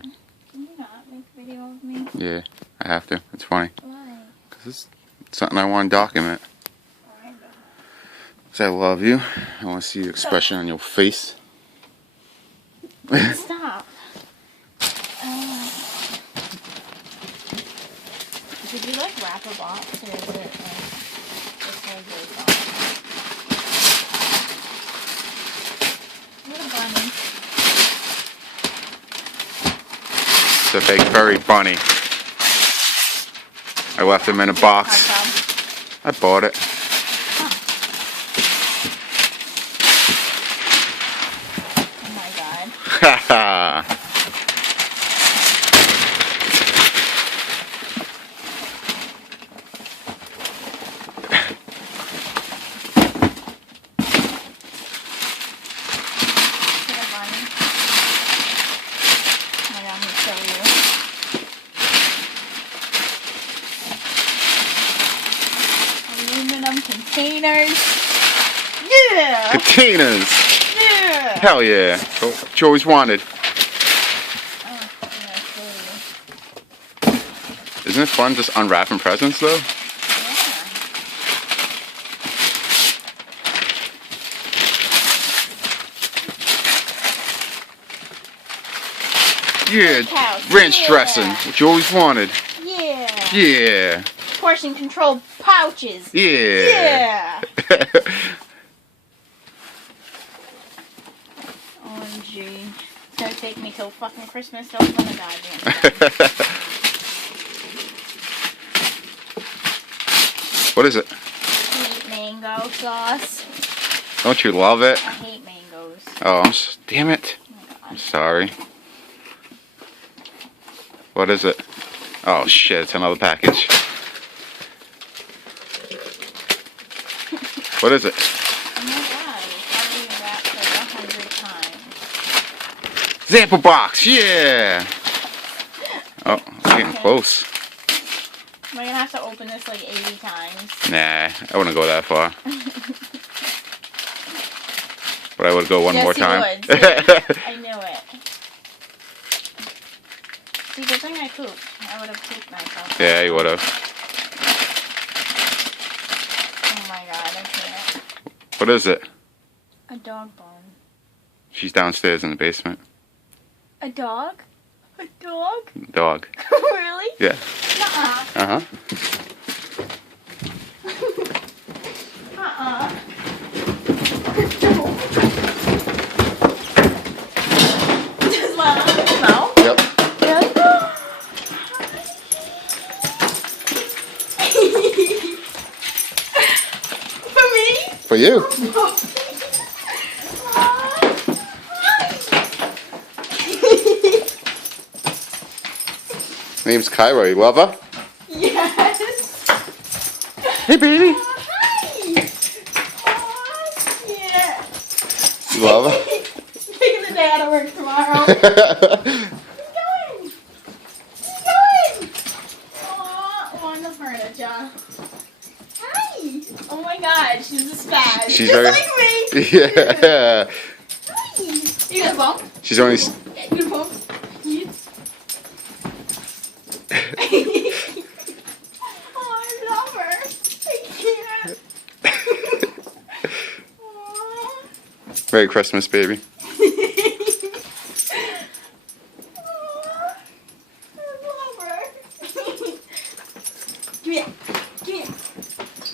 Can you not make a video of me? Yeah, I have to. It's funny. Why? Because it's something I want to document. Because I love you. I want to see the expression on your face. Stop. Did you like wrap a box or is it like just regular box? What a bunny. It's a big furry bunny. I left him in a box. I bought it. Oh my god. Haha. Containers. Yeah. Containers. Yeah. Hell yeah. What you always wanted. Oh, Isn't it fun just unwrapping presents though? Yeah. Ranch dressing. What you always wanted. Yeah. Yeah. Portion control pouches. Yeah. Yeah. OMG. It's gonna take me till fucking Christmas to open the goddamn thing. What is it? Sweet mango sauce. Don't you love it? I hate mangoes. Oh, damn it. Oh I'm sorry. What is it? Oh shit, it's another package. What is it? Oh my god, it's probably wrapped like 100 times. Sample box, yeah! Oh, I'm getting close. Am I gonna have to open this like 80 times? Nah, I wouldn't go that far. But I would go one more time. Yes, you would. I knew it. See, good thing I pooped. I would have pooped myself. Yeah, you would have. Oh my god, I can't. What is it? A dog bone. She's downstairs in the basement. A dog? A dog? Dog. Really? Yeah. Uh-uh. Uh-huh. Uh-uh. Does Mama smell? Yep. Really? For me? For you. Name's Kyra. You love her? Yes. Hey, baby. Hi. Yeah. You love her? Taking the day out of work tomorrow. Keep going. Keep going. Aw, on the furniture. Hi. Oh my god, she's a spaz. She's just very... like me. Yeah. Hi. You got a bump? She's only... You got a bump? Oh, I love her. I can't. Merry Christmas, baby. I love her. Come here.